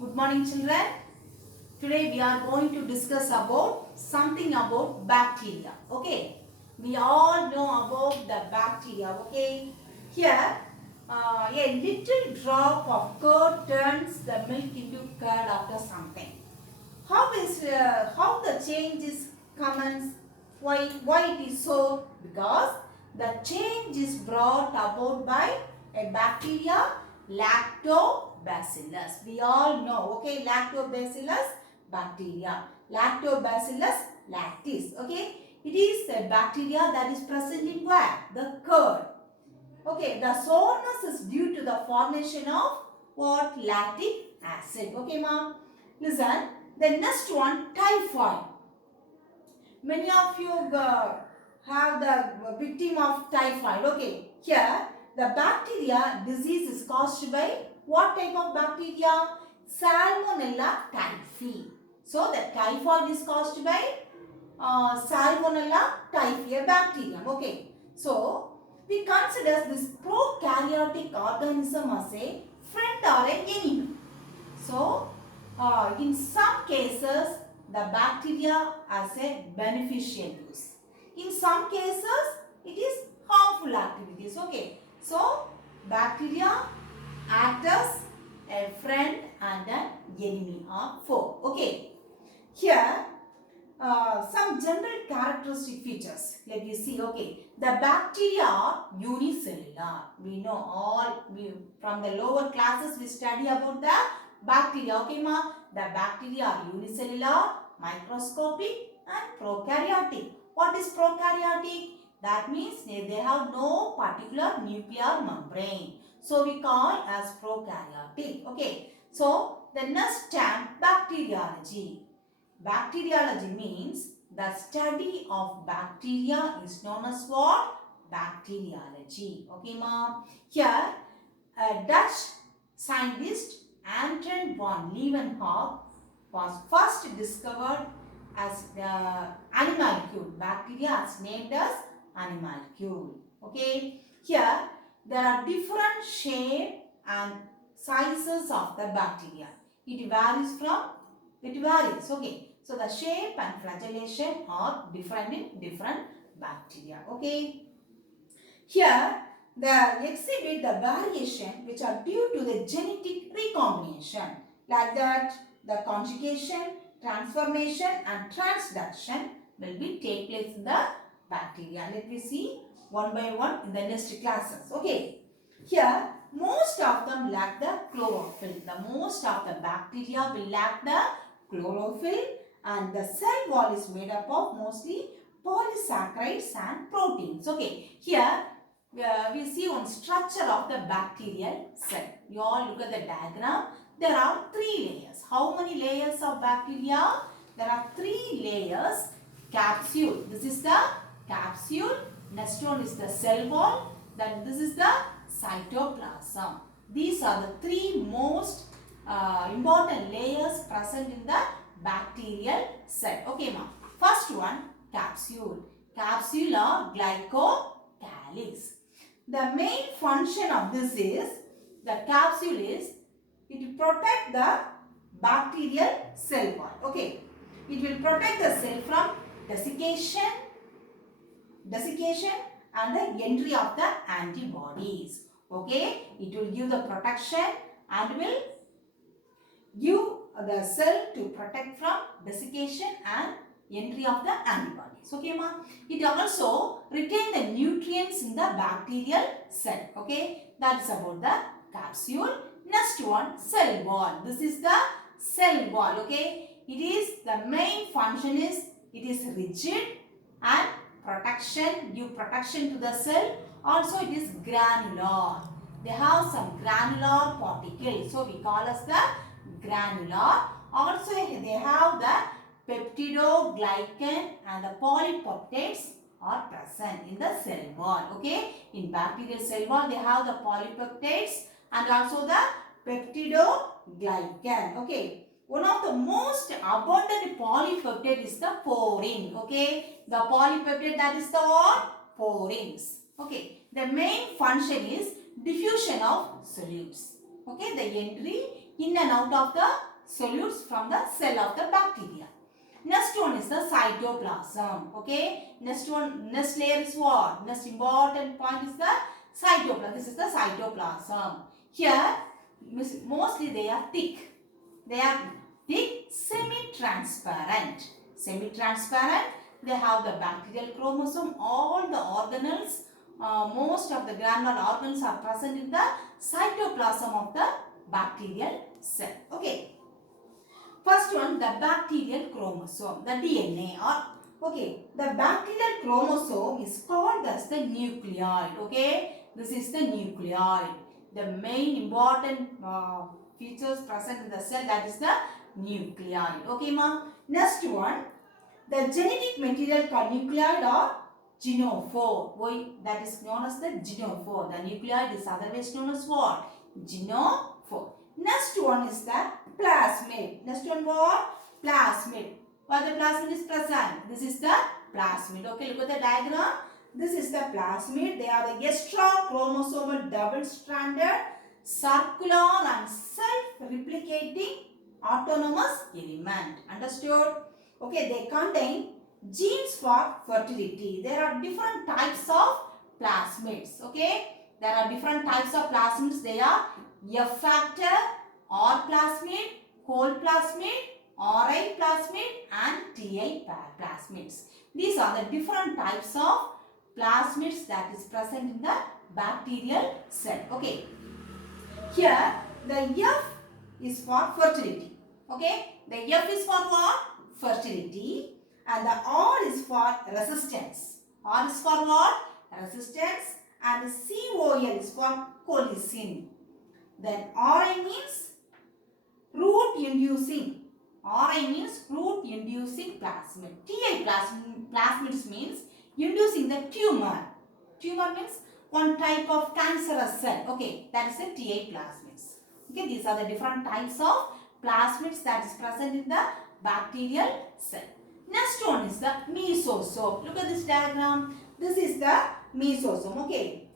Good morning, children. Today we are going to discuss about something about bacteria. Okay, we all know about the bacteria. Okay, here a little drop of curd turns the milk into curd after something. How the change is common? Why it is so? Because the change is brought about by a bacteria, lactobacillus. We all know, okay, lactobacillus bacteria, lactobacillus lactis. Okay, it is a bacteria that is present in where? The curd. Okay, the soreness is due to the formation of what? Lactic acid. Okay, ma'am. Listen, the next one, typhoid. Many of you have the victim of typhoid. Okay, here the bacteria disease is caused by what type of bacteria? Salmonella typhi. So the typhoid is caused by Salmonella typhi, a bacterium. Okay, so we consider this prokaryotic organism as a friend or an enemy. So, in some cases, the bacteria has a beneficial use. In some cases, it is harmful activities. Okay. So, bacteria act as a friend and an enemy or foe. Okay. Here, some general characteristic features. Let me see. Okay, the bacteria are unicellular. We know from the lower classes we study about the bacteria. Okay, ma. The bacteria are unicellular, microscopic, and prokaryotic. What is prokaryotic? That means they have no particular nuclear membrane. So we call as prokaryotic. Okay. So the next term, bacteriology. Bacteriology means the study of bacteria is known as what? Bacteriology. Okay, ma'am. Here, a Dutch scientist Anton von Leeuwenhoek was first discovered as the animalcule. Bacteria is named as animalcule. Okay. Here, there are different shape and sizes of the bacteria. It varies. Okay. So the shape and flagellation are different in different bacteria. Okay. Here the exhibit the variation which are due to the genetic recombination. Like that, the conjugation, transformation and transduction will be take place in the bacteria. Let me see one by one in the next classes. Okay. Here most of them lack the chlorophyll. The most of the bacteria will lack the chlorophyll, and the cell wall is made up of mostly polysaccharides and proteins. Okay, here we see one structure of the bacterial cell. You all look at the diagram. There are three layers. How many layers of bacteria? There are three layers. Capsule. This is the capsule. Next one is the cell wall. Then this is the cytoplasm. These are the three most important layers present in the bacterial cell. Okay, ma'am. First one, capsule. Capsule or glycocalyx. The main function of this is, the capsule is, it will protect the bacterial cell wall. Okay. It will protect the cell from desiccation and the entry of the antibodies. Okay. It will give the protection and will give the cell to protect from desiccation and entry of the antibodies. Okay, ma? It also retain the nutrients in the bacterial cell. Okay, that's about the capsule. Next one, cell wall. This is the cell wall. Okay, it is the main function is it is rigid and protection, give protection to the cell. Also, it is granular. They have some granular particles. So we call as the granular. Also, they have the peptidoglycan and the polypeptides are present in the cell wall. Okay, in bacterial cell wall they have the polypeptides and also the peptidoglycan. Okay, one of the most abundant polypeptide is the porine. Okay, the polypeptide, that is the what? Porins. Okay, the main function is diffusion of solutes. Okay, the entry in and out of the solutes from the cell of the bacteria. Next one is the cytoplasm. Okay. Next layer is what? Next important point is the cytoplasm. This is the cytoplasm. Here, mostly they are thick. They are thick, semi-transparent. Semi-transparent. They have the bacterial chromosome. All the organelles, most of the granular organelles are present in the cytoplasm of the bacterial cell. Okay. First one, the bacterial chromosome, the DNA. The bacterial chromosome is called as the nucleoid. Okay, this is the nucleoid. The main important features present in the cell, that is the nucleoid. Okay, ma. Next one, the genetic material called nucleoid or genophore. Why? That is known as the genophore. The nucleoid is otherwise known as what? Genophore. Next one is the plasmid. Next one what? Plasmid. What the plasmid is present? This is the plasmid. Okay, look at the diagram. This is the plasmid. They are the extra-chromosomal double-stranded, circular and self-replicating autonomous element. Understood? Okay, they contain genes for fertility. There are different types of plasmids. Okay, there are different types of plasmids. They are F factor, R plasmid, whole plasmid, Ri plasmid and Ti plasmids. These are the different types of plasmids that is present in the bacterial cell. Okay. Here the F is for fertility. Okay. The F is for what? Fertility. And the R is for resistance. R is for what? Resistance. And the COL is for colicin. Then Ri means root inducing. Ri means root inducing plasmid. Ti plasmids means inducing the tumor. Tumor means one type of cancerous cell. Okay, that is the Ti plasmids. Okay, these are the different types of plasmids that is present in the bacterial cell. Next one is the mesosome. Look at this diagram. This is the mesosome. Okay.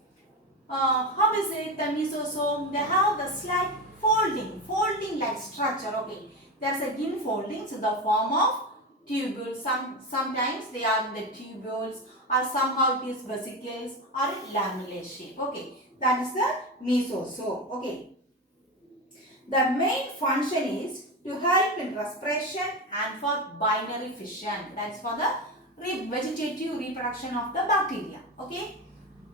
How is it the mesosome? They have the slight folding like structure. Okay, there's a infoldings in the form of tubules. Sometimes they are in the tubules, or somehow it is vesicles or lamellar shape. Okay, that is the mesosome. Okay, the main function is to help in respiration and for binary fission. That is for the vegetative reproduction of the bacteria. Okay.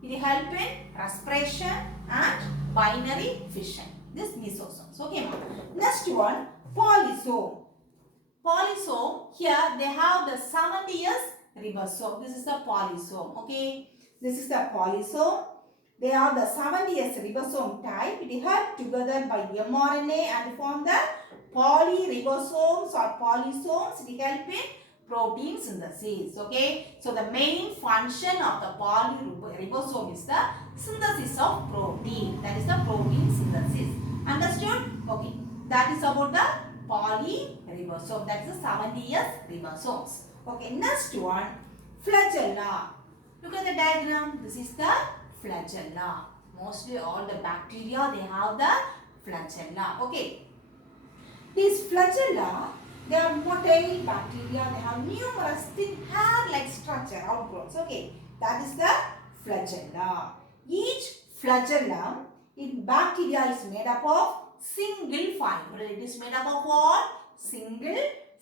It helps in respiration and binary fission. This mesosomes. Okay. Next one, polysome. Polysome. Here they have the 70S ribosome. This is the polysome. Okay. This is the polysome. They are the 70S ribosome type. It helps together by mRNA and form the polyribosomes or polysomes. It helps in protein synthesis. Okay, so the main function of the polyribosome is the synthesis of protein. That is the protein synthesis. Understood? Okay, that is about the polyribosome. That is the 70S ribosomes. Okay, next one, flagella. Look at the diagram. This is the flagella. Mostly all the bacteria, they have the flagella. Okay, these flagella, they are motile bacteria. They have numerous thin hair-like structure outgrowths. Okay, that is the flagella. Each flagellum in bacteria is made up of single fibril. It is made up of what? Single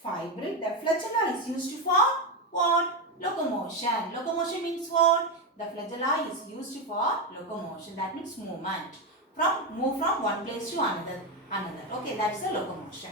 fibril. The flagella is used for what? Locomotion. Locomotion means what? The flagella is used for locomotion. That means movement. Move from one place to another. Okay, that is the locomotion.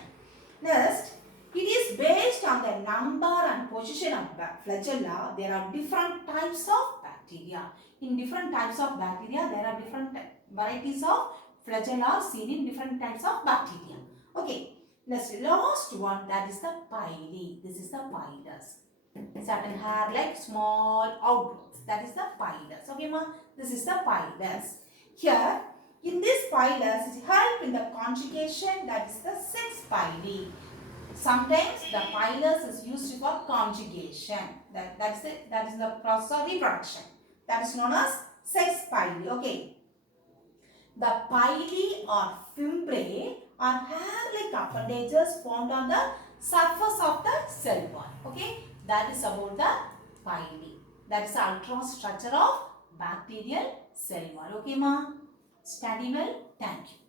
Next, it is based on the number and position of flagella. There are different types of bacteria. In different types of bacteria, there are different varieties of flagella seen in different types of bacteria. Okay, next, last one, that is the pili. This is the pilus. Certain hair like small outgrowths. That is the pilus. Okay, ma? This is the pilus. Here, in this pilus, it helps in the conjugation. That is the 6 pili. Sometimes the pilus is used for conjugation. That is the process of reproduction. That is known as 6 pili. Okay. The pili or fimbriae are hair-like appendages found on the surface of the cell wall. Okay, that is about the pili. That is the ultrastructure of bacterial cell wall. Okay, ma? Study well. Thank you.